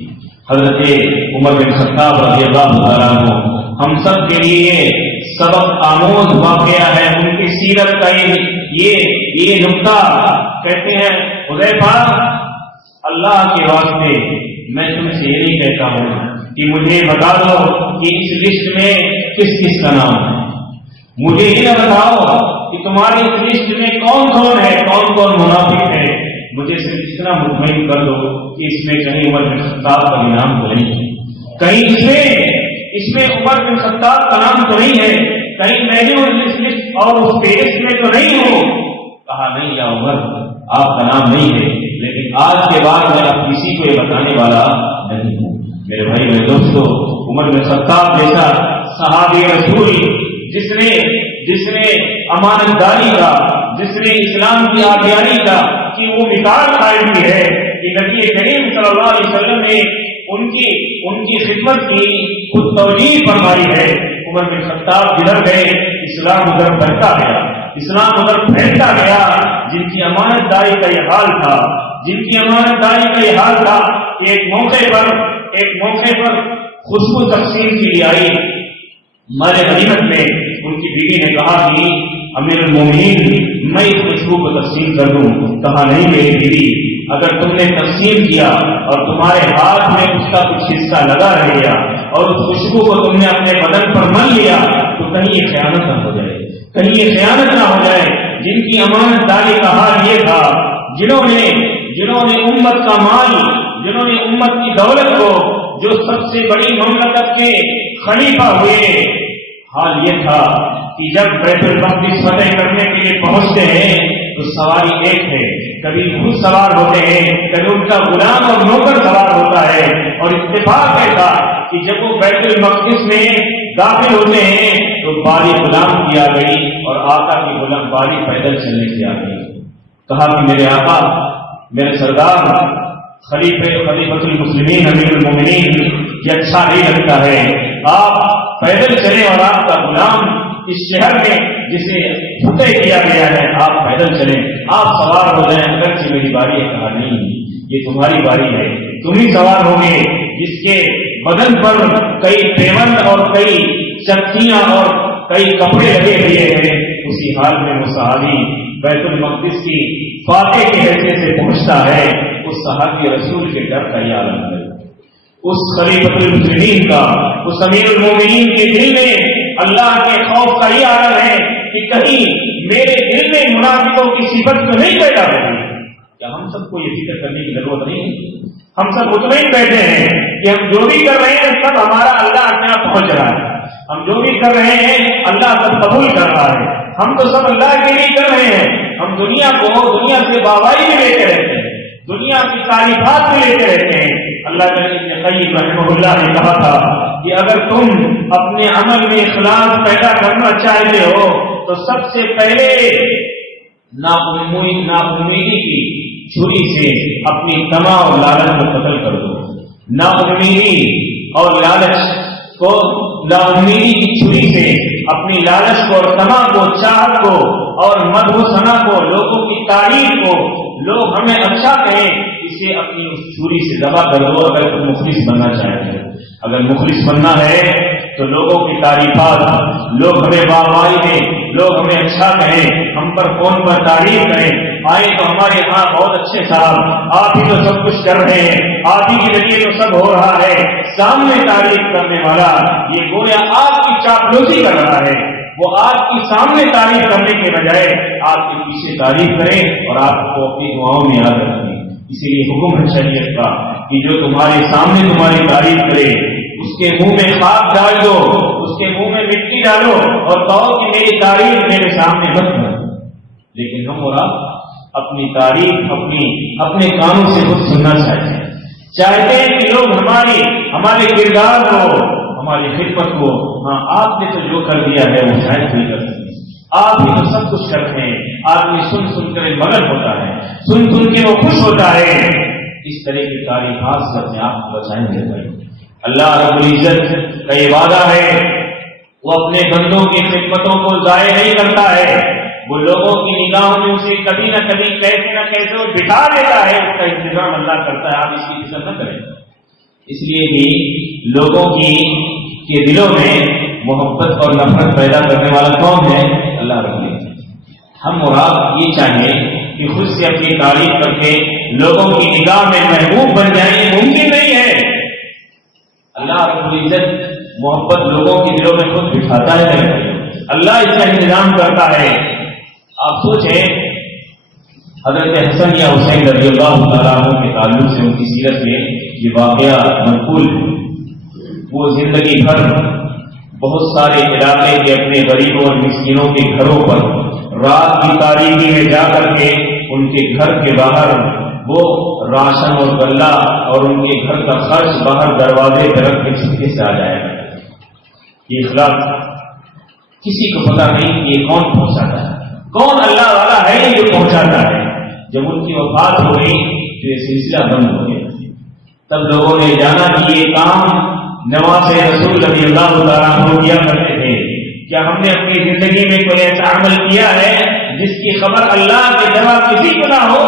حضرت عمر بن خطاب رضی اللہ تعالیٰ عنہ ہم سب کے لیے سبق آموز واقعہ ہے. ان کی سیرت کا یہ نقطہ کہتے ہیں حذیفہ اللہ کے واسطے میں تم سے یہ نہیں کہتا ہوں کہ مجھے بتا دو کہ اس لسٹ میں کس کس کا نام ہے. مجھے یہ نہ بتاؤ کہ تمہاری اس لسٹ میں کون کون ہے, کون کون منافق ہے. مجھے صرف اتنا مطمئن کر دو کہ اس میں کہیں عمر بن خطاب کا نام تو نہیں ہے, کہیں اس میں عمر بن خطاب کا نام تو نہیں ہے, کہیں میں نے اس لسٹ اور اس پیج میں تو نہیں ہوں. کہا نہیں یا عمر آپ کا نام نہیں ہے, لیکن آج کے بعد میں اب کسی کو یہ بتانے والا نہیں ہوں. میرے بھائی میرے دوستو, عمر بن خطاب جیسا صحابی رسول جس نے امانت داری کا, جس نے اسلام کی آبیاری کا کہ وہ مثال قائم کی ہے کہ نبی کریم صلی اللہ علیہ وسلم نے ان کی خدمت کی خود توجیہ فرمائی ہے. عمر بن خطاب جدھر گئے اسلام ادھر بڑھتا گیا, اسلام ادھر پھیلتا گیا. جن کی امانت داری کا یہ حال تھا, کہ ایک موقع پر خوشبو تقسیم کے لیے آئی مال غنیمت میں. ان کی بیوی نے کہا کہ امیر المومنین میں اس خوشبو کو تقسیم کر دوں. کہا نہیں میری بیوی, اگر تم نے تقسیم کیا اور تمہارے ہاتھ میں اس کا کچھ حصہ لگا رہ گیا اور اس خوشبو کو تم نے اپنے بدن پر مل لیا تو کہیں یہ خیانت نہ ہو جائے. جن کی امانت داری کا حال یہ تھا, جنہوں نے امت کا مال, جنہوں نے امت کی دولت کو, جو سب سے بڑی مملکت کے خلیفہ ہوئے, حال یہ تھا کہ جب بیت المقدس فتح کرنے کے لیے پہنچتے ہیں تو سواری ایک ہے, کبھی خود سوار ہوتے ہیں, کبھی ان کا غلام اور نوکر سوار ہوتا ہے. اور اتفاق ایسا کہ جب وہ بیت المقدس میں داخل ہوتے ہیں تو باری غلام کی آ گئی اور آقا کی غلام باری پیدل چلنے کی آ گئی. کہا کہ میرے آقا, میرے سردار, خلیفۃ المسلمین امیر المومنین, یہ اچھا نہیں لگتا ہے آپ پیدل چلیں اور آپ کا غلام اس شہر میں جسے فتح کیا گیا ہے آپ پیدل چلیں, آپ سوار ہو جائیں. اگرچہ میری باری ہے. کہا نہیں, یہ تمہاری باری ہے, تم ہی سوار ہوگے. جس کے بدن پر کئی پیوند اور کئی چکیاں اور کئی کپڑے لگے ہوئے ہیں, اسی حال میں وہ صحابی بیت المقدس کی فاتح کی حیثیت سے پہنچتا ہے. اس صحابی رسول کے ڈر کا یہ عالم ہے, اس خلیفۃ المسلمین کا, اس امیر المومنین کے دل میں اللہ کے خوف کا یہ عالم ہے کہ کہیں میرے دل میں منافقوں کی صفت تو نہیں پیدا ہوگی. کیا ہم سب کو یہ فکر کرنے کی ضرورت نہیں ہے؟ ہم سب مطمئن بیٹھے ہیں کہ ہم جو بھی کر رہے ہیں سب ہمارا اللہ کے یہاں پہنچ رہا ہے. ہم جو بھی کر رہے ہیں اللہ سب قبول کر رہا ہے. ہم تو سب اللہ کے لیے کر رہے ہیں. ہم دنیا سے بابائی میں لیتے رہتے ہیں, دنیا کی تعریفات میں لیتے رہتے ہیں. اللہ ابن قیم رحمہ اللہ نے کہا تھا کہ اگر تم اپنے عمل میں اخلاص پیدا کرنا چاہتے ہو تو سب سے پہلے ناامیدی کی چھری سے اپنی تما اور لالچ کو قتل کر دو. ناامیدی اور لالچ کو, ناامیدی کی چھری سے اپنی لالچ کو اور تما کو, چاہت کو اور مدح و ثنا کو, لوگوں کی تعریف کو, لوگ ہمیں اچھا کہیں, اسے اپنی اس چھری سے ذبح کر دو. اگر تم مخلص بننا چاہتے ہو, اگر مخلص بننا ہے تو لوگوں کی تعریفات, لوگ ہمیں واہوائی دیں, لوگ ہمیں اچھا کہیں, ہم پر فون پر تعریف کریں, آئے تو ہمارے ہاں بہت اچھے صاحب, آپ ہی تو سب کچھ کر رہے ہیں, آپ ہی کے ذریعے تو سب ہو رہا ہے. سامنے تعریف کرنے والا یہ گویا آپ کی چاپلوسی کر رہا ہے. وہ آپ کی سامنے تعریف کرنے کے بجائے آپ کے پیچھے تعریف کریں اور آپ کو اپنی دعاؤں میں یاد رکھیں. اسی لیے حکم ہے شریعت کا کہ جو تمہارے سامنے تمہاری تعریف کرے اس کے منہ میں خاک ڈال دو, اس کے منہ میں مٹی ڈالو اور کہو کہ میری تعریف میرے سامنے مت کرو. لیکن ہم اور آپ اپنی تعریف اپنے کانوں سے خود سننا چاہتے ہیں کہ لوگ ہمارے کردار کو, ہماری خدمت کو, ہاں آپ نے تو جو کر دیا ہے وہ شاید نہیں کر سکتے, آپ ہی تو سب کچھ کرتے ہیں. آدمی سن کر مگن ہوتا ہے, سن کے وہ خوش ہوتا ہے. اس طرح کی تعریفات سے اپنے آپ کو بچائیں گے. اللہ رب العزت کا یہ وعدہ ہے, وہ اپنے بندوں کی خدمتوں کو ضائع نہیں کرتا ہے. وہ لوگوں کی نگاہوں میں اسے کبھی نہ کبھی کیسے نہ کیسے وہ بٹھا دیتا ہے. اس کا انتظام اللہ کرتا ہے. آپ اس کی فکر نہ کریں. اس لیے بھی لوگوں کے دلوں میں محبت اور نفرت پیدا کرنے والا کون ہے؟ اللہ رب العزت۔ ہم اور آپ یہ چاہیں کہ خود سے اپنی تعریف کر کے لوگوں کی نگاہ میں محبوب بن جائیں، یہ ممکن نہیں ہے۔ اللہ رب العزت محبت لوگوں کے دلوں میں خود بٹھاتا ہے، اللہ اس کا انتظام کرتا ہے۔ آپ سوچیں حضرت حسن یا حسین رضی اللہ تعالیٰ عنہ کے تعلق سے ان کی سیرت میں یہ واقعہ منقول ہے۔ وہ زندگی بھر بہت سارے علاقے کے اپنے غریبوں اور مسکینوں کے گھروں پر رات کی تاریکی میں جا کر کے ان کے گھر کے باہر وہ راشن اور غلہ اور ان کے گھر کا خرچ باہر دروازے پہ رکھ کے چھپکے سے آ جائے گا۔ یہ اخلاق کسی کو پتا نہیں کہ یہ کون پہنچاتا ہے، کون اللہ والا ہے یہ جو پہنچاتا ہے۔ جب ان کی وفات ہو گئی تو یہ سلسلہ بند ہو گیا۔ تب لوگوں نے جانا کہ یہ کام نواز رسول رضی اللہ تعالیٰ عنہ کیا کرتے تھے۔ کیا ہم نے اپنی زندگی میں کوئی ایسا عمل کیا ہے جس کی خبر اللہ کے سوا کسی کو نہ ہو؟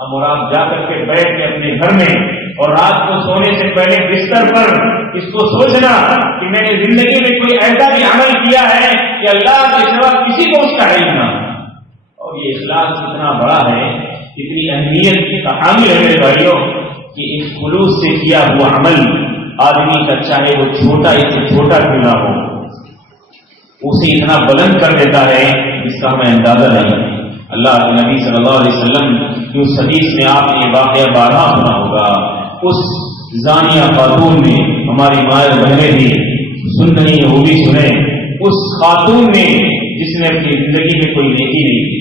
ہم اور آپ جا کر کے بیٹھ کے اپنے گھر میں اور رات کو سونے سے پہلے بستر پر اس کو سوچنا کہ میں نے زندگی میں کوئی ایسا بھی عمل کیا ہے کہ اللہ کے سوا کسی کو اس کا علم نہ ہو۔ اور یہ اخلاص اتنا بڑا ہے، اتنی اہمیت کا حامل ہے میرے بھائیوں کہ اس خلوص سے کیا ہوا عمل آدمی کا چاہے وہ چھوٹا یا چھوٹا کیوں نہ ہو اسے اتنا بلند کر دیتا ہے جس کا ہمیں اندازہ نہیں۔ اللہ کے نبی صلی اللہ علیہ وسلم کی اس حدیث میں آپ نے یہ واقعہ بارہا سنا ہوگا۔ اس زانیہ خاتون نے، ہماری مائیں بہنیں بھی سن رہی ہیں وہ بھی سنیں، اس خاتون نے جس نے اپنی زندگی میں کوئی نیکی نہیں کی،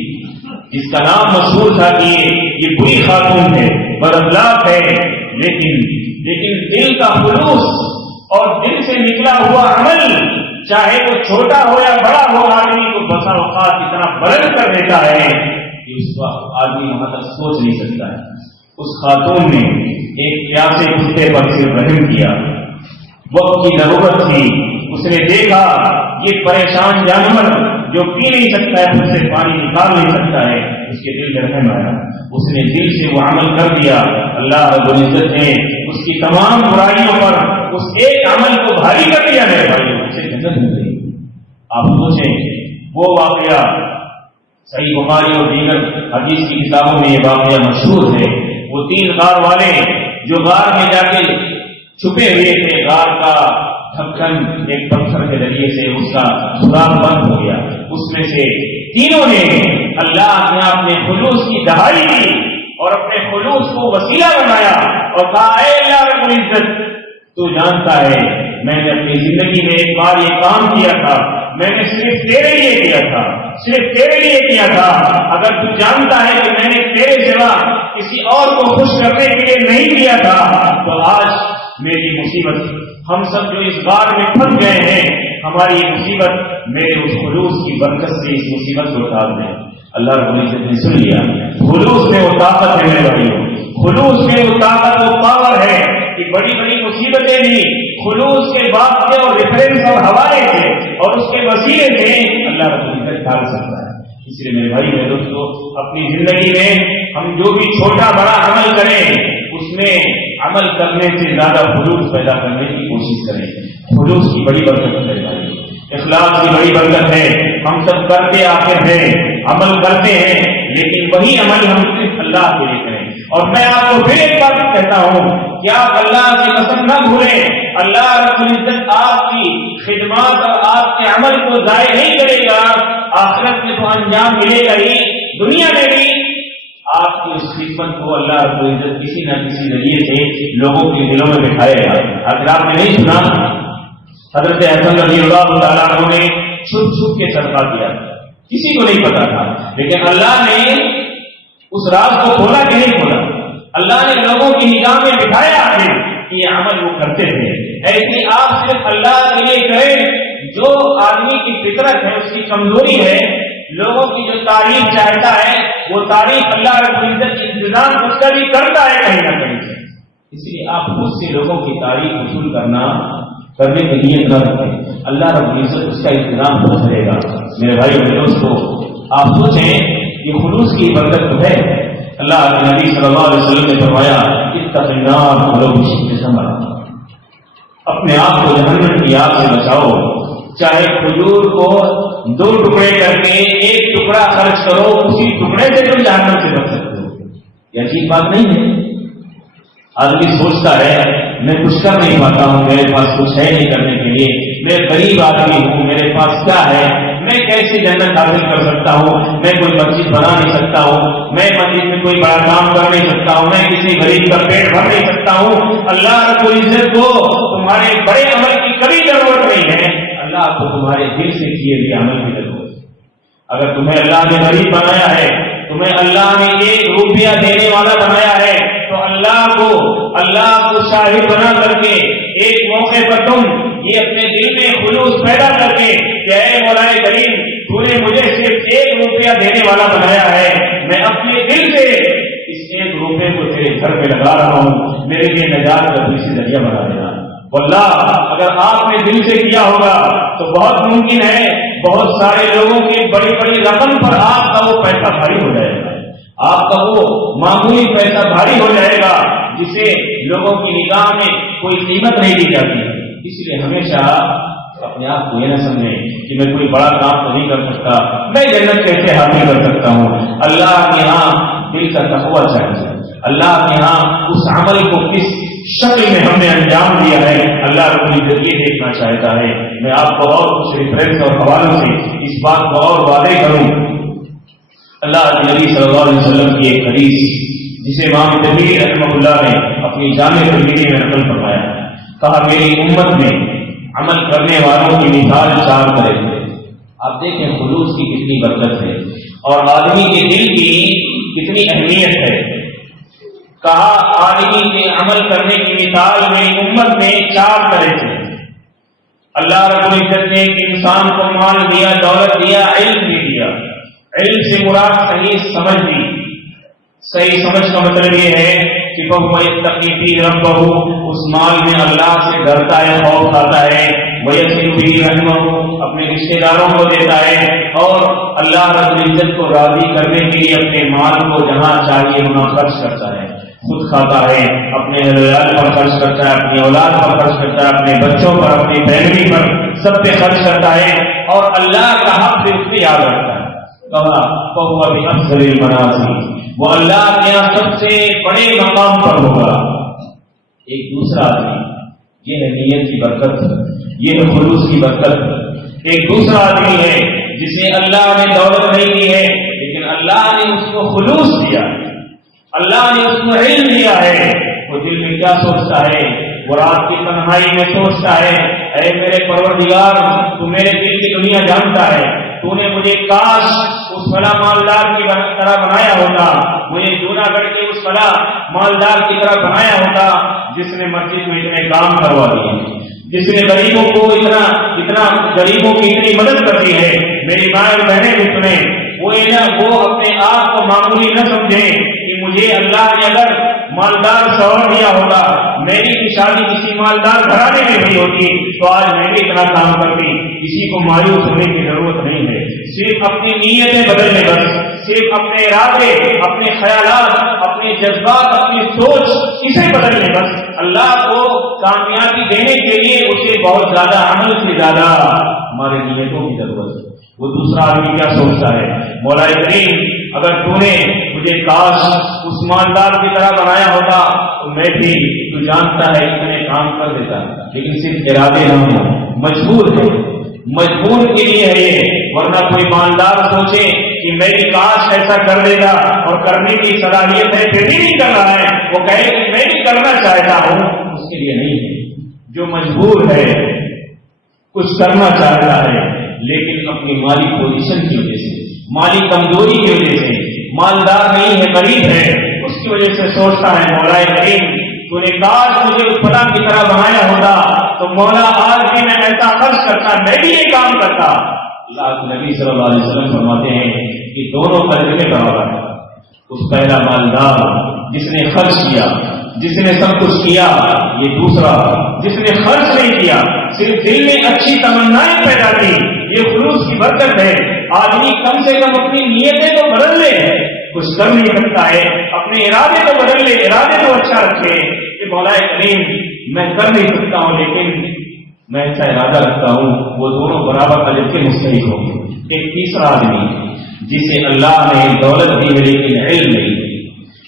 جس کا نام مشہور تھا کہ یہ بری خاتون ہے، بد اخلاق ہے، لیکن دل کا خلوص اور دل سے نکلا ہوا عمل چاہے وہ چھوٹا ہو یا بڑا ہو آدمی کو بسا اوقات اتنا بلند کر دیتا ہے کہ اس وقت آدمی وہاں تک سوچ نہیں سکتا ہے۔ اس خاتون نے ایک پیاسے کتے پر صرف رحم کیا، وقت کی ضرورت تھی، اس نے دیکھا یہ پریشان جانور جو پی نہیں سکتا ہے، خود سے پانی نکال نہیں سکتا ہے، اس کے دل میں رحم آیا، اس نے دل سے وہ عمل کر دیا۔ اللہ رب العزت نے اس کی تمام برائیوں پر اس ایک عمل کو بھاری کر دیا میرے بھائیوں، اسے جنت مل گئی۔ آپ سوچیں وہ واقعہ صحیح بخاری اور دیگر حدیث کی کتابوں میں یہ واقعہ مشہور ہے۔ وہ 3 غار والے جو غار میں جا کے چھپے ہوئے تھے، غار کا ڈھکن ایک پتھر کے ذریعے سے اس کا سوراخ بند ہو گیا، اس میں سے تینوں نے اللہ نے اپنے خلوص کی دہائی دی اور اپنے خلوص کو وسیلہ بنایا اور کہا اے اللہ رب العزت تو جانتا ہے میں نے اپنی زندگی میں ایک بار یہ کام کیا تھا، میں نے صرف تیرے لیے کیا تھا، صرف تیرے لیے کیا تھا، اگر تو جانتا ہے کہ میں نے تیرے سوا کسی اور کو خوش کرنے کے لیے نہیں کیا تھا تو آج میری مصیبت، ہم سب جو اس غار میں پھنس گئے ہیں، ہماری یہ مصیبت میرے اس خلوص کی برکت سے اس مصیبت کو ٹال دیں۔ اللہ رب العزت نے سن لیا۔ خلوص میں وہ طاقت ہے میرے بھائیوں، خلوص میں وہ طاقت وہ پاور ہے کہ بڑی بڑی مصیبتیں بھی خلوص کے واقعے اور ریفرنس اور حوالے سے اور اس کے وسیلے سے اللہ رب العزت ڈال سکتا ہے۔ اس لیے میرے بھائی میرے دوستو، اپنی زندگی میں ہم جو بھی چھوٹا بڑا عمل کریں اس میں عمل کرنے سے زیادہ خلوص پیدا کرنے کی کوشش کریں۔ خلوص کی بڑی برکت ہے بھائی، اخلاص کی بڑی برکت ہے۔ ہم سب کرتے آتے ہیں، عمل کرتے ہیں، لیکن وہی عمل ہم صرف اللہ کے لیے کریں۔ اور میں آپ کو پھر ایک بات کہتا ہوں کہ آپ اللہ کی قسم نہ بھولیں، اللہ رب العزت آپ کی خدمات اور آپ کے عمل کو ضائع نہیں کرے گا۔ آخرت میں تو انجام ملے گا ہی، دنیا میں بھی آپ کی اس خدمت کو اللہ رب العزت کسی نہ کسی ذریعے سے لوگوں کے دلوں میں بٹھائے گا۔ اگر آپ نے نہیں سنا، حضرت حسن رضی اللہ تعالیٰ عنہ نے چھپ چھپ کے صدقہ کیا، کسی کو نہیں پتا تھا، لیکن اللہ نے اس راز کو کھولا کہ نہیں کھولا؟ اللہ نے لوگوں کی نگاہ میں بٹھایا ہے کہ یہ عمل وہ کرتے تھے۔ ایسے آپ صرف اللہ کے لیے کریں، جو آدمی کی فطرت ہے، اس کی کمزوری ہے، لوگوں کی جو تعریف چاہتا ہے وہ تعریف اللہ رب العزت انتظام اس کا بھی کرتا ہے کہیں نہ کہیں سے۔ اس لیے آپ خود سے لوگوں کی تعریف وصول کرنے کے لیے نہ رکھیں، اللہ رب العزت اس کا انتظام خود کرے گا۔ میرے بھائی میرے دوستو، آپ سوچیں یہ خلوص کی برکت تو ہے۔ اللہ کے نبی صلی اللہ علیہ وسلم نے فرمایا اتق النار ولو بشق تمرہ، اپنے آپ کو جہنم کی آگ سے بچاؤ. چاہے کھجور کو 2 ٹکڑے کر کے 1 ٹکڑا خرچ کرو، اسی ٹکڑے سے تم جہنم سے بچ سکتے ہو. یہ عجیب بات نہیں ہے؟ آدمی سوچتا ہے میں کچھ کر نہیں پاتا ہوں، میرے پاس کچھ ہے نہیں کرنے کے لیے، میں غریب آدمی ہوں، میرے پاس کیا ہے، میں کیسے جنت حاصل کر سکتا ہوں، میں کوئی مسجد بنا نہیں سکتا ہوں، میں مسجد میں کوئی بڑا کام کر نہیں سکتا ہوں، میں کسی غریب کا پیٹ بھر نہیں سکتا ہوں. اللہ رب العزت کو تمہارے بڑے عمل کی کبھی ضرورت نہیں ہے، اللہ کو تمہارے دل سے کیے ہوئے عمل کی ضرورت ہے. اگر تمہیں اللہ نے غریب بنایا ہے، تمہیں اللہ نے 1 روپیہ دینے والا بنایا ہے، تو اللہ کو شاہد بنا کر کے ایک موقع پر تم یہ اپنے دل میں خلوص پیدا کر کے کہ اے مولا کریم، تو نے مجھے صرف 1 روپیہ دینے والا بنایا ہے، میں اپنے دل سے اس 1 روپے کو تیرے گھر پہ لگا رہا ہوں، میرے لیے نجات کا دوسری ذریعہ بنا دینا. واللہ اگر آپ نے دل سے کیا ہوگا تو بہت ممکن ہے بہت سارے لوگوں کی بڑی بڑی رقم پر آپ کا وہ پیسہ بھاری ہو جائے گا، آپ کا وہ معمولی پیسہ بھاری ہو جائے گا جسے لوگوں کی نگاہ میں کوئی قیمت نہیں دی جاتی. اس لیے ہمیشہ اپنے آپ کو یہ نہ سمجھیں کہ میں کوئی بڑا کام تو نہیں کر سکتا، میں جنت کیسے حاصل کر سکتا ہوں. اللہ کے ہاں دل کا تقویٰ چاہیے، اللہ کے ہاں اس عمل کو کس شکل میں ہم نے انجام دیا ہے اللہ رب العزت یہ دیکھنا چاہتا ہے. میں آپ کو اور کچھ ریفرنس اور حوالوں سے اس بات کو اور واضح کروں. اللہ کے نبی صلی اللہ علیہ وسلم کی ایک حدیث جسے امام ترمذی رحمہ اللہ نے اپنی جامع ترمذی میں نقل فرمایا، کہا میری امت میں عمل کرنے والوں کی مثال 4 طرح سے. آپ دیکھیں خلوص کی کتنی برکت ہے اور آدمی کے دل کی کتنی اہمیت ہے. کہا آدمی کے عمل کرنے کی مثال میری امت میں 4 طرح سے. اللہ رب العزت نے ایک انسان کو مال دیا، دولت دیا، علم بھی دیا. علم سے مراد صحیح سمجھ دی. صحیح سمجھ کا مطلب یہ ہے کہ وہ یتقی فی ربہ، اس مال میں اللہ سے ڈرتا ہے، خوف کھاتا ہے. ویصل فی رحمہ، اپنے رشتے داروں کو دیتا ہے، اور اللہ رب العزت کو راضی کرنے کے لیے اپنے مال کو جہاں چاہیے وہاں خرچ کرتا ہے. خود کھاتا ہے، اپنے عیال پر خرچ کرتا ہے، اپنی اولاد پر خرچ کرتا ہے، اپنے بچوں پر، اپنی فیملی پر، سب پہ خرچ کرتا ہے، اور اللہ کا حق بھی اس پہ یاد رکھتا ہے. کہا فَهُوَ بِأَفْضَلِ الْمَنَازِلِ، وہ اللہ کے یہاں سب سے بڑے مقام پر ہوگا. ایک دوسرا آدمی، یہ ہے نیت کی برکت، یہ ہے خلوص کی برکت. ایک دوسرا آدمی ہے جسے اللہ نے دولت نہیں دی ہے لیکن اللہ نے اس کو خلوص دیا، اللہ نے اس کو علم دیا ہے. وہ دل میں کیا سوچتا ہے؟ وہ رات کی تنہائی میں سوچتا ہے اے میرے پروردگار، تو میرے دل کی دنیا جانتا ہے، تو نے مجھے کاش اس فلاں مالدار کی طرح بنایا ہوتا، مجھے جوناگڑھ کے اس فلاں مالدار کی طرح بنایا ہوتا جس نے مسجد میں اتنے کام کروا دیے، جس نے غریبوں کو اتنا غریبوں کی اتنی مدد کر دی ہے. میری ماں اور بہنیں بھی سنیں، وہ اپنے آپ کو معمولی نہ سمجھیں کہ مجھے اللہ نے اگر مالدار شوہر دیا ہوتا، میری کی شادی کسی مالدار گھرانے میں بھی ہوتی تو آج میں بھی اتنا کام کرتی. کسی کو مایوس ہونے کی ضرورت نہیں ہے، صرف اپنی نیتیں بدلنے بس، صرف اپنے ارادے، اپنے خیالات، اپنے جذبات، اپنی سوچ اسے بدلنے بس. اللہ کو کامیابی دینے کے لیے اسے بہت زیادہ عمل سے زیادہ ہمارے نیتوں کی ضرورت ہے. وہ دوسرا آدمی کیا سوچتا ہے؟ مولا کریم اگر تو نے مجھے کاش اس مالدار کی طرح بنایا ہوتا تو میں بھی، تو جانتا ہے اتنے کام کر دیتا، لیکن صرف ارادے نہ ہوں، مجبور ہے، مجبور کے لیے ہے یہ. ورنہ کوئی مالدار سوچے کہ میں بھی کاش ایسا کر دیتا اور کرنے کی صلاحیت ہے پھر بھی نہیں کر رہا ہے، وہ کہے کہ میں بھی کرنا چاہتا ہوں، اس کے لیے نہیں ہے. جو مجبور ہے، کچھ کرنا چاہتا ہے لیکن اپنی مالی پوزیشن کی وجہ سے، مالی کمزوری کی وجہ سے، مالدار نہیں ہے، غریب ہے، اس کی وجہ سے سوچتا ہے مولا کریم تو نے کاش مجھے اس فلاں کی طرح بنایا ہوتا تو مولا آج بھی میں ایسا خرچ کرتا، میں بھی یہ کام کرتا. اللہ کے نبی صلی اللہ علیہ وسلم فرماتے ہیں کہ دونوں ترجمے برابر ہیں. اس پہلا مالدار جس نے خرچ کیا، جس نے سب کچھ کیا، یہ دوسرا جس نے خرچ نہیں کیا، صرف دل میں اچھی تمنائیں پیدا کی. یہ خلوص کی برکت ہے. آدمی کم سے کم اپنی نیتیں تو بدل لے، کچھ کر نہیں سکتا ہے، اپنے ارادے تو بدل لے، ارادے تو اچھا رکھے کہ مولا کریم میں کر نہیں سکتا ہوں لیکن میں ایسا ارادہ رکھتا ہوں، وہ دونوں برابر اجر کے مستحق ہوں گے۔ ایک تیسرا آدمی جسے اللہ نے دولت دی ہے لیکن علم نہیں،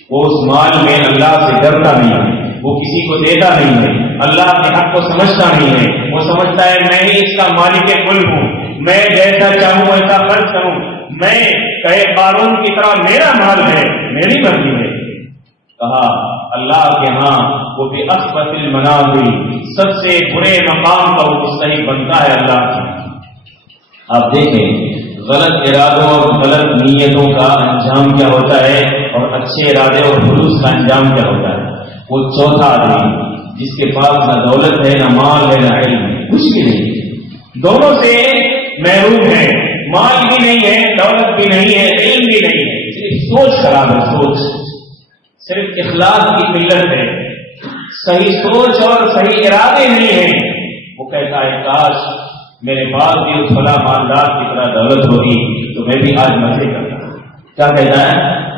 وہ اس مال میں اللہ سے ڈرتا نہیں ہے، وہ کسی کو دیتا نہیں ہے، اللہ کے حق کو سمجھتا نہیں ہے، وہ سمجھتا ہے میں ہی اس کا مالک کل ہوں، میں جیسا چاہوں ویسا خرچ کروں، میں کہے قارون کی طرح میرا مال ہے، میری مرضی ہے۔ کہا اللہ کے ہاں وہ بِأَخْبَثِ الْمَنَازِلِ، سب سے برے مقام کا وہ مستحق بنتا ہے اللہ کی۔ آپ دیکھیں غلط ارادوں اور غلط نیتوں کا انجام کیا ہوتا ہے اور اچھے ارادے اور خلوص کا انجام کیا ہوتا ہے۔ وہ چوتھا آدمی جس کے پاس نہ دولت ہے، نہ مال ہے، نہ علم ہے، کچھ بھی نہیں، دونوں سے محروم ہے، مال بھی نہیں ہے، دولت بھی نہیں ہے، علم بھی نہیں ہے، صرف سوچ خراب ہے، سوچ صرف اخلاص کی قلت ہے، صحیح سوچ اور صحیح ارادے نہیں ہیں۔ وہ کہتا ہے کاش میرے پاس بھی اس فلاں مالدار کی طرح دولت ہوتی تو میں بھی آج مزے کرتا۔ کیا کہتا ہے؟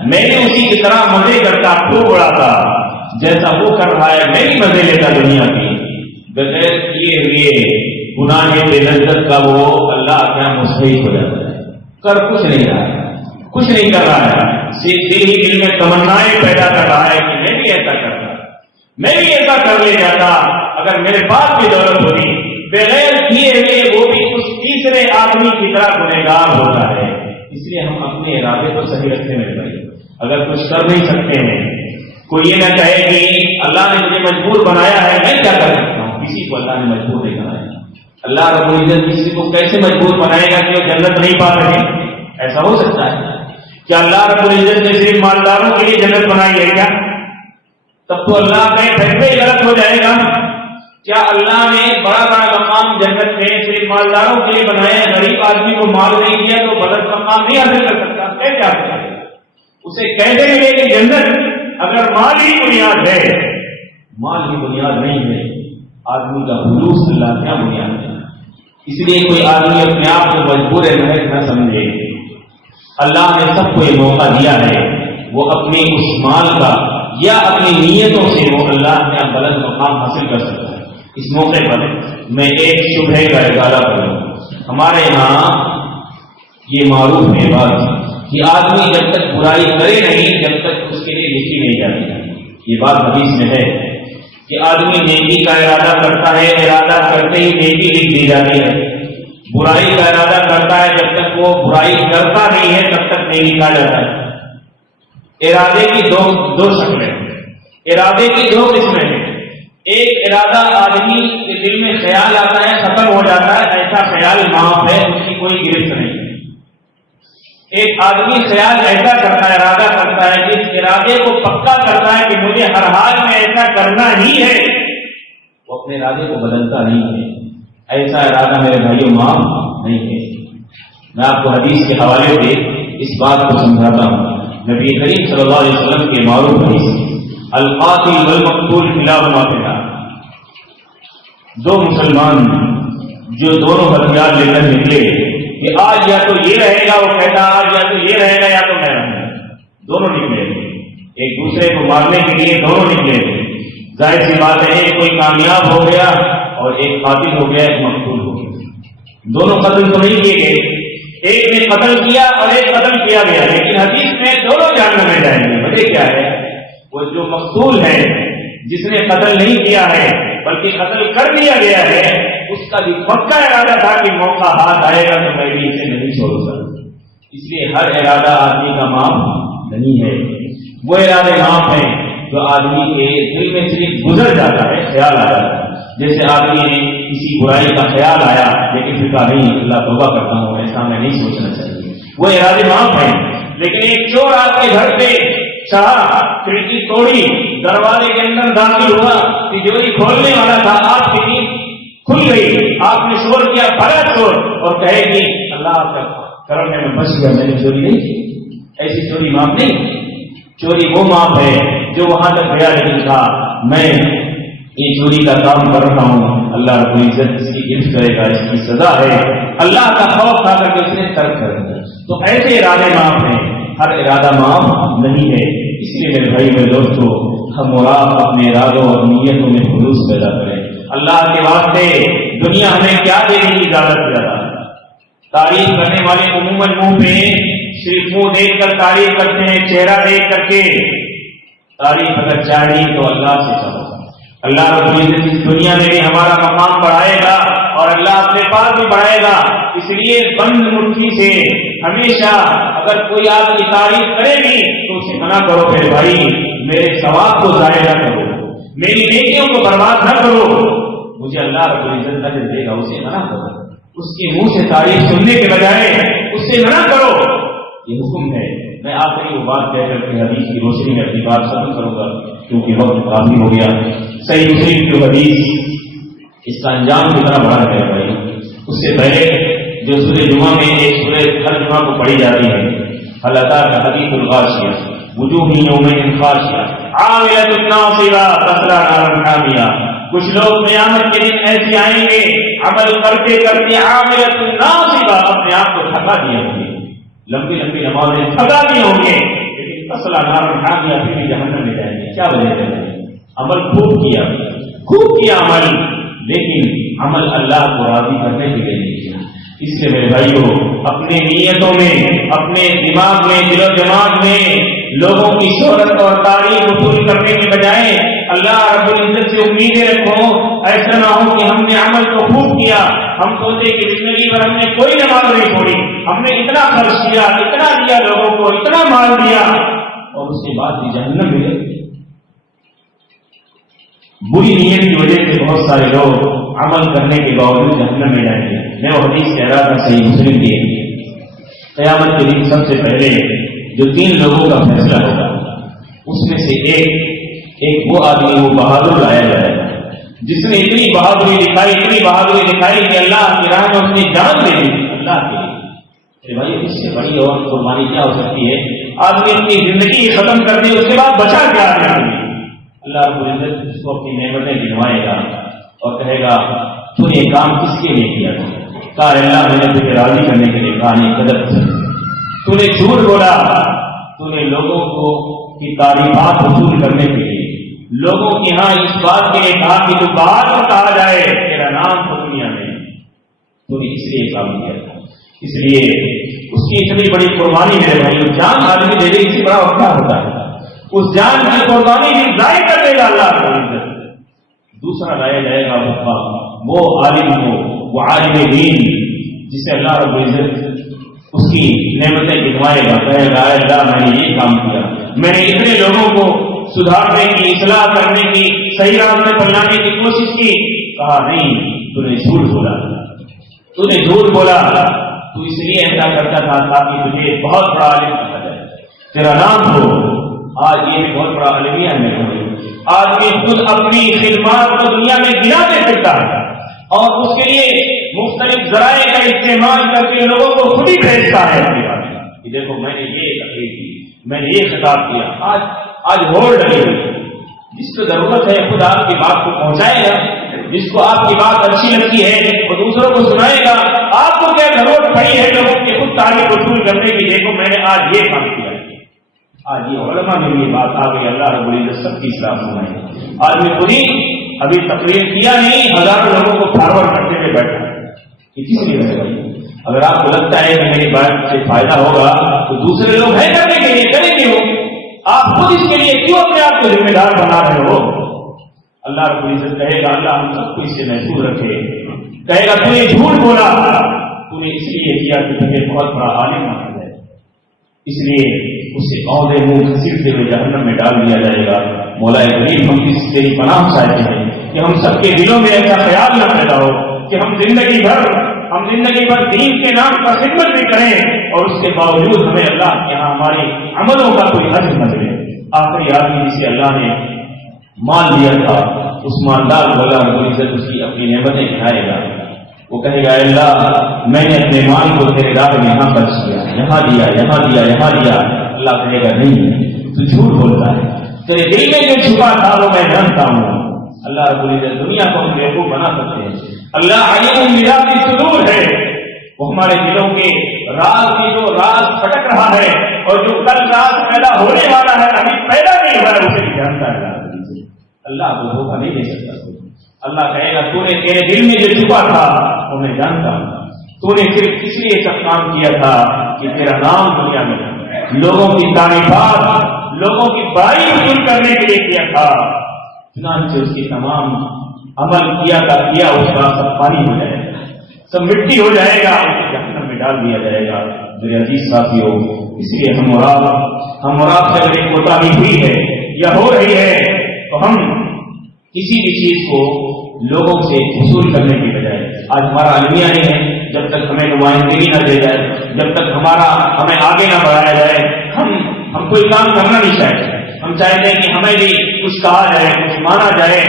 میں بھی اسی کی طرح مزے کرتا، خوب اڑاتا، جیسا وہ کر رہا ہے میں بھی مزے لیتا دنیا کی۔ بغیر کیے ہوئے گناہ بے لذت کا وہ اللہ کیا مستحق ہو جاتا ہے۔ کر کچھ نہیں رہا ہے، کچھ نہیں کر رہا ہے، صرف دل ہی دل میں تمنائیں پیدا کر رہا ہے کہ میں بھی ایسا کرتا، میں بھی ایسا کر لے جاتا اگر میرے پاس بھی دولت ہوتی۔ بغیر کیے ہوئے وہ بھی اس تیسرے آدمی کی طرح گنہگار ہوتا ہے۔ اس لیے ہم اپنے ارادے کو صحیح رکھنے میں لگائیں۔ اگر کچھ کر نہیں سکتے ہیں، کوئی یہ نہ کہے کہ اللہ نے مجھے مجبور بنایا ہے، میں کیا کر سکتا ہوں۔ کسی کو اللہ نے مجبور نہیں بنایا۔ اللہ رب العزت کسی کو کیسے مجبور بنائے گا کہ وہ جنت نہیں پا سکے؟ ایسا ہو سکتا ہے کیا اللہ رب العزت نے صرف مالداروں کے لیے جنت بنائی ہے کیا؟ تب تو اللہ کا فیصلہ ہی غلط ہو جائے گا۔ کیا اللہ نے بڑا بڑا مقام جنت میں صرف مالداروں کے لیے بنایا ہے؟ غریب آدمی کو مال نہیں دیا تو بلند مقام نہیں حاصل کر سکتا؟ کیسے حاصل کرے گا؟ اسے کیسے ملے گی جنت اگر مال ہی بنیاد ہے؟ مال ہی بنیاد نہیں ہے، آدمی کا خلوص اللہ کیا بنیاد ہے۔ اس لیے کوئی آدمی اپنے آپ کو مجبور محض نہ سمجھے۔ اللہ نے سب کو یہ موقع دیا ہے، وہ اپنے اس مال کا یا اپنی نیتوں سے وہ اللہ کا بلند مقام حاصل کر سکتا ہے۔ اس موقع پر میں ایک شبہ کا ازالہ کروں۔ ہمارے یہاں یہ معروف ہے بات کہ آدمی جب تک برائی کرے نہیں جب تک اس کے لیے لکھی نہیں جاتی۔ یہ بات حدیث میں ہے کہ آدمی نیکی کا ارادہ کرتا ہے، ارادہ کرتے ہی نیکی لکھ دی جاتی ہے۔ برائی کا ارادہ کرتا ہے، جب تک وہ برائی کرتا نہیں ہے تب تک نہیں لکھا جاتا ہے۔ ارادے کی دو شکلیں، ارادے کی دو قسمیں ہیں۔ ایک ارادہ آدمی کے دل میں خیال آتا ہے، ختم ہو جاتا ہے، ایسا خیال معاف ہے، اس کی کوئی گرفت نہیں۔ ایک آدمی خیال ایسا کرتا ہے، ارادہ کرتا ہے، جس ارادے کو پکا کرتا ہے کہ مجھے ہر حال میں ایسا کرنا ہی ہے، وہ اپنے ارادے کو بدلتا نہیں ہے۔ ایسا ارادہ میرے بھائیوں معاف نہیں ہے۔ میں آپ کو حدیث کے حوالے سے اس بات کو سمجھاتا ہوں۔ نبی کریم صلی اللہ علیہ وسلم کے معروف حدیث القاتل والمقتول کلاہما فی النار۔ دو مسلمان جو دونوں ہتھیار لے کر نکلے کہ آج یا تو یہ رہے گا، وہ کہتا آج یا تو یہ رہے گا یا تو میں رہوں گا، دونوں نکلے ایک دوسرے کو مارنے کے لیے، دونوں نکلے۔ ظاہر سی بات ہے ایک کوئی کامیاب ہو گیا اور ایک قاتل ہو گیا، ایک مقتول ہو گیا۔ دونوں قتل تو نہیں کیے گئے، ایک نے قتل کیا اور ایک قتل کیا گیا، لیکن حدیث میں دونوں جہنم میں جائیں گے۔ وجہ کیا ہے؟ وہ جو مقتول ہے، جس نے قتل نہیں کیا ہے بلکہ قتل کر دیا گیا ہے، اس کا بھی پکا ارادہ تھا کہ موقع ہاتھ آئے گا تو میں بھی اسے نہیں چھوڑوں گا۔ اس لیے ہر ارادہ آدمی کا معاف نہیں ہے۔ وہ ارادے معاف ہیں جو آدمی کے دل میں صرف گزر جاتا ہے، خیال آ جاتا ہے۔ جیسے آدمی نے کسی برائی کا خیال آیا لیکن پھر کہا نہیں اللہ توبہ کرتا ہوں، ایسا میں نہیں سوچنا چاہیے، وہ ارادے معاف ہیں۔ لیکن ایک چور آپ کے گھر پہ چڑھا، کھڑکی توڑی، دروازے کے اندر داخل ہوا، تجوری کھولنے والا تھا، آپ کی نیند کھل گئی، آپ نے شور کیا بڑا شور اور کہے کہ اللہ آپ کا کرم ہے میں بچ گیا، میں نے چوری نہیں کی۔ ایسی چوری معاف نہیں۔ چوری وہ معاف ہے جو وہاں تک گیا لیکن کہا میں یہ چوری کا کام کر رہا ہوں، اللہ رب العزت اس کی گرفت کرے گا، اس کی سزا ہے، اللہ کا خوف کھا کر کے اس نے ترک کر دیا۔ تو ایسے ارادے معاف ہیں، ہر ارادہ معاف نہیں ہے۔ اس لیے میرے بھائی میرے دوستوں، ہم اور آپ اپنے ارادوں اور نیتوں میں خلوص پیدا کریں. اللہ کے واسطے دنیا ہمیں کیا دینے کی اجازت دے رہا ہے؟ تعریف کرنے والے عموماً منہ پہ صرف منہ دیکھ کر تعریف کرتے ہیں، چہرہ دیکھ کر کے. تعریف اگر چاہیے تو اللہ سے چاہو. اللہ رب العزت اس دنیا میں بھی ہمارا مقام بڑھائے گا اور اللہ اپنے پاس بھی بڑھائے گا. اس لیے بند مٹھی سے ہمیشہ اگر کوئی آپ کی تعریف کرے بھی تو اسے منع کرو، میرے بھائی میرے ثواب کو ضائع نہ کرو، میری نیکیوں کو برباد نہ کرو، مجھے اللہ رب العزت اجر دے گا. اسے منع کرو، اس کے منہ سے تعریف سننے کے بجائے اس سے منع کرو. یہ حکم ہے. میں آخری وہ بات کہہ کر کے حدیث کی روشنی میں اپنی بات ختم کروں گا کیونکہ وقت کافی ہو گیا. صحیح مسلم کی حدیث اس کا انجام کتنا بڑا ہے بھائی. اس سے پہلے جو سورہ جمعہ میں ایک سورہ ہر جمعہ کو پڑھی جاتی ہے، اللہ تعالیٰ کا حدیث الغاشیہ وجوہ یومئذ خاشعہ عاملۃ ناصبہ تصلیٰ نارا حامیہ. کچھ لوگ قیامت کے دن ایسے آئیں گے عمل کرتے کرتے عاملۃ ناصبہ اپنے آپ کو تھکا دیے ہوں گے، لمبی لمبی نمازیں تھکا دیے ہوں گے، لیکن تصلیٰ نارا حامیہ پھر بھی جہنم میں جائیں گے. کیا وجہ ہے؟ عمل خوب کیا عمل، لیکن عمل اللہ کو راضی کرنے کے لیے نہیں کیا. اس لیے میرے بھائیوں اپنے نیتوں میں، اپنے دماغ میں، دل و دماغ میں لوگوں کی شہرت اور تعریف وصول کرنے کے بجائے اللہ رب العزت سے امیدیں رکھو. ایسا نہ ہو کہ ہم نے عمل کو خوب کیا، ہم سوچے کہ زندگی بھر ہم نے کوئی نماز نہیں چھوڑی، ہم نے اتنا خرچ کیا، اتنا دیا لوگوں کو، اتنا مال دیا، اور اس کے بعد بھی جہنم ملے. بری نیت کی وجہ سے بہت سارے لوگ عمل کرنے کے باوجود جہنم میں جائیں گے. میں وہ حدیث کہہ رہا تھا صحیح مسلم کی، قیامت کے دن سب سے پہلے جو 3 لوگوں کا فیصلہ ہوگا اس میں سے ایک وہ آدمی، وہ بہادر لایا جائے گا جس نے اتنی بہادری دکھائی کہ اللہ کی راہ میں اس نے جان دے دی اللہ کے لیے. بھائی اس سے بڑی اور قربانی کیا ہو سکتی ہے؟ آدمی اپنی زندگی ختم کر دی، اس کے بعد بچا کیا ہے آدمی؟ اللہ رب العزت اس کو اپنی نعمتیں گنوائے گا اور کہے گا تو یہ کام کس کے لیے کیا تھا؟ کہا اللہ میں نے تجھے راضی کرنے کے لیے کہا. نہیں غلط، تو نے جھوٹ بولا، تو نے لوگوں کو کی تعریفات وصول کرنے کے لیے لوگوں کے ہاں اس بات کے لیے کہا کہ جو باہر میں کہا جائے تیرا نام تو دنیا میں، تو نے اس لیے کام کیا تھا. اس لیے اس کی اتنی بڑی قربانی میرے بھائی، جان آدمی دے دے اس سے بڑا وقت ہوتا ہے، اس جان کی قربانی بھی ضائع کر دے گا اللہ رب العزت. دوسرا لایا جائے گا وہ عالم ہو، وہ عالم دین جسے اللہ رب العزت اس کی نعمتیں گنوائے گا، کہے گا اللہ میں نے یہ کام کیا، میں نے اتنے لوگوں کو سدھارنے کی، اصلاح کرنے کی، صحیح راستے پر لانے کی کوشش کی. کہا نہیں، تو نے جھوٹ بولا، تو اس لیے ایسا کرتا تھا تاکہ تجھے بہت بڑا عالم کہا جائے، تیرا نام ہو. آج یہ بھی بہت بڑا المیہ ہے. آدمی خود اپنی خدمات کو دنیا میں گنا دے سکتا ہے اور اس کے لیے مختلف ذرائع کا استعمال کر کے لوگوں کو خود ہی بھیجتا ہے اپنی بات کہ دیکھو میں نے یہ تقریر کی، میں نے یہ خطاب کیا. آج ہوڑ ڈلی ہوئی، جس کو ضرورت ہے خود آپ کی بات کو پہنچائے گا، جس کو آپ کی بات اچھی لگتی ہے وہ دوسروں کو سنائے گا. آپ کو کیا ضرورت پڑی ہے لوگوں کی خود تعریف وصول کرنے کی؟ دیکھو میں نے آج یہ کام کیا. آج یہ علماء میں یہ بات آ گئی، اللہ رب العزت سب کی اصلاح فرمائے. آدمی خود ہی ابھی تقریر کیا نہیں، ہزاروں لوگوں کو فارورڈ کرتے ہوئے بیٹھا. کس لیے رہے بھائی؟ اگر آپ کو لگتا ہے کہ میری بات سے فائدہ ہوگا تو دوسرے لوگ ہیں کرنے کے لیے، کریں گے. ہو آپ خود اس کے لیے کیوں اپنے آپ کو ذمہ دار بنا رہے ہو؟ اللہ رب العزت کہے گا اللہ ہم سب کو اس سے محفوظ رکھے. کہے گا تو نے جھوٹ بولا، تو نے اس لیے کیا کہ تمہیں بہت بڑا عالم مانا جائے، اس لیے اسے عہدے منہ گھسیٹتے ہوئے جہنم میں ڈال دیا جائے گا. مولا کریم ہم اس تیری پناہ چاہتے ہیں کہ ہم سب کے دلوں میں ایسا خیال نہ پیدا ہو کہ ہم زندگی بھر دین کے نام پر خدمت بھی کریں اور اس کے باوجود ہمیں اللہ کے یہاں ہمارے عملوں کا کوئی اجر نہ ملے. آخری آدمی جسے اللہ نے مال دیا تھا اس مالدار کو اللہ رب العزت اس کی اپنی نعمتیں کھلائے گا. وہ کہے گا اللہ میں نے اپنے مال کو تیرے راہ میں یہاں خرچ کیا، یہاں دیا. اللہ کہے گا نہیں تو جھوٹ بولتا ہے، تیرے دل میں جو چھپا تھا وہ میں جانتا ہوں. اللہ رب العزت دنیا کو ہم بیوقوف بنا سکتے ہیں. اللہ علیم بذات الصدور ہے، وہ ہمارے دلوں کے راز کی جو راز پھٹک رہا ہے اور جو کل راز پیدا ہونے والا ہے ابھی پیدا نہیں ہوا ہے اسے بھی جانتا ہے. اللہ کو دھوکہ نہیں دے سکتا کوئی. اللہ کہے گا تو نے تیرے دل میں جو چھپا تھا وہ میں جانتا ہوں. تو نے صرف اس لیے سب کام کیا تھا کہ تیرا نام دنیا میں لوگوں کی تعریفات، لوگوں کی برائی دور کرنے کے لیے کیا تھا. چنانچہ اس کی تمام عمل کیا کا کیا اس کا سب پانی ہو جائے گا، سب مٹی ہو جائے گا، اس کو جہنم میں ڈال دیا جائے گا. میرے عزیز ساتھیوں، اس لیے ہم اور آپ سے اگر ایک کوتاہی ہوئی ہے یا ہو رہی ہے تو ہم کسی بھی چیز کو لوگوں سے وصول کرنے کی بجائے، آج ہمارا المیہ نہیں ہے جب تک ہمیں نمائندگی نہ دے جائے، جب تک ہمیں آگے نہ بڑھایا جائے، ہم کوئی کام کرنا نہیں چاہتے. ہم چاہتے ہیں کہ ہمیں بھی کچھ کہا جائے، کچھ مانا جائے،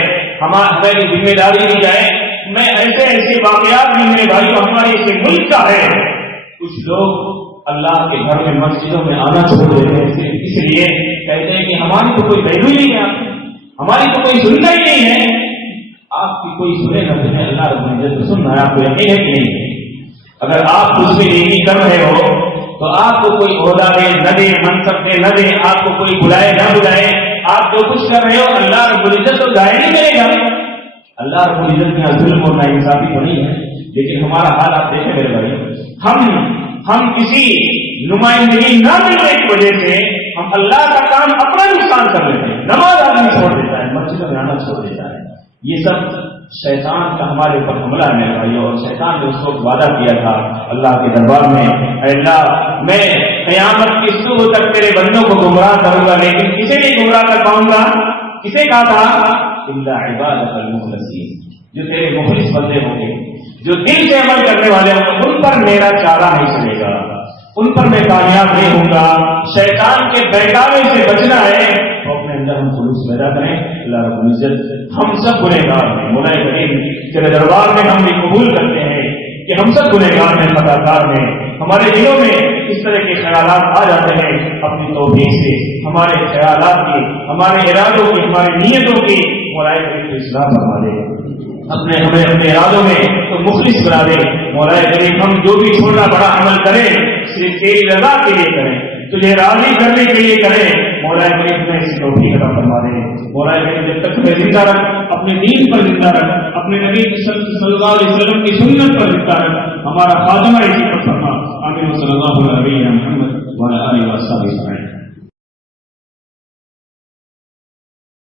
ہمیں بھی ذمہ داری دی جائے. میں ایسے واقعات بھی میرے بھائی ہمارے اس ملک کا ہے. کچھ لوگ اللہ کے گھر میں مسجدوں میں آنا چھوڑ دیتے ہیں اس لیے کہتے ہیں کہ ہماری تو کوئی ویلو ہی نہیں ہے، ہماری تو کوئی سننا ہی نہیں ہے. آپ کی کوئی سنے نہ سنے، اللہ رب العزت سن رہا ہے. آپ کو یقین ہے کہ نہیں؟ اگر آپ کچھ بھی نیکی کر رہے ہو تو آپ کو کوئی عہدہ دے نہ دے، منصب دے نہ دے، آپ کو کوئی بلائے نہ بلائے، آپ جو کچھ کر رہے ہو اللہ رب العزت تو ظاہر نہیں کرے گا. اللہ رب العزت میں ظلم اور ناانصافی تو نہیں ہے. لیکن ہمارا حال آپ دیکھیں میرے بھائی، ہم کسی نمائندگی نہ ملنے کی وجہ سے ہم اللہ کا کام اپنا نقصان کر لیتے ہیں. نماز آدمی چھوڑ دیتا ہے، مسجد میں آنا چھوڑ دیتا ہے. یہ سب شیطان کا ہمارے اوپر حملہ ہے میرے بھائیوں. اور شیطان نے اس وقت وعدہ کیا تھا اللہ کے دربار میں، اے اللہ میں قیامت کی صبح تک تیرے بندوں کو گمراہ کروں گا، لیکن کسے نہیں گمراہ کر پاؤں گا. کسے کہا تھا؟ الا عبادک المخلصین، جو تیرے مخلص بندے ہوں گے، جو دل سے عمل کرنے والے ہوں گے، ان پر میرا چارہ نہیں چلے گا، ان پر میں کامیاب نہیں ہوں گا. شیطان کے بہکاوے سے بچنا ہے تو اپنے اندر ہم خلوص پیدا کریں. اللہ رب العزت ہم سب گنہگار ہیں، مولا کریم تیرے دربار میں ہم بھی قبول کرتے ہیں کہ ہم سب گنہگار ہیں، خطا کار ہیں. ہمارے دلوں میں اس طرح کے خیالات آ جاتے ہیں، اپنی توفیق سے ہمارے خیالات کی، ہمارے ارادوں کی، ہماری نیتوں کی مولا کریم کو اصلاح فرما دے. ہمیں اپنے ارادوں میں تو مخلص بنا دے. مولا کریم ہم جو بھی چھوٹا بڑا عمل کریں صرف تیری رضا کے لیے کریں، تجھے راضی کرنے کے لیے کریں. مولا کریم میں اس توفیق عطا فرما دے. مولا کریم جب تک ہمیں زندہ رکھ، اپنے دین پر زندہ رکھ، اپنے نبی صلی اللہ علیہ وسلم کی سنت پر زندہ رکھ. ہمارا خاتمہ اسی پر فرما. آمین. صلی اللہ علیہ وسلم.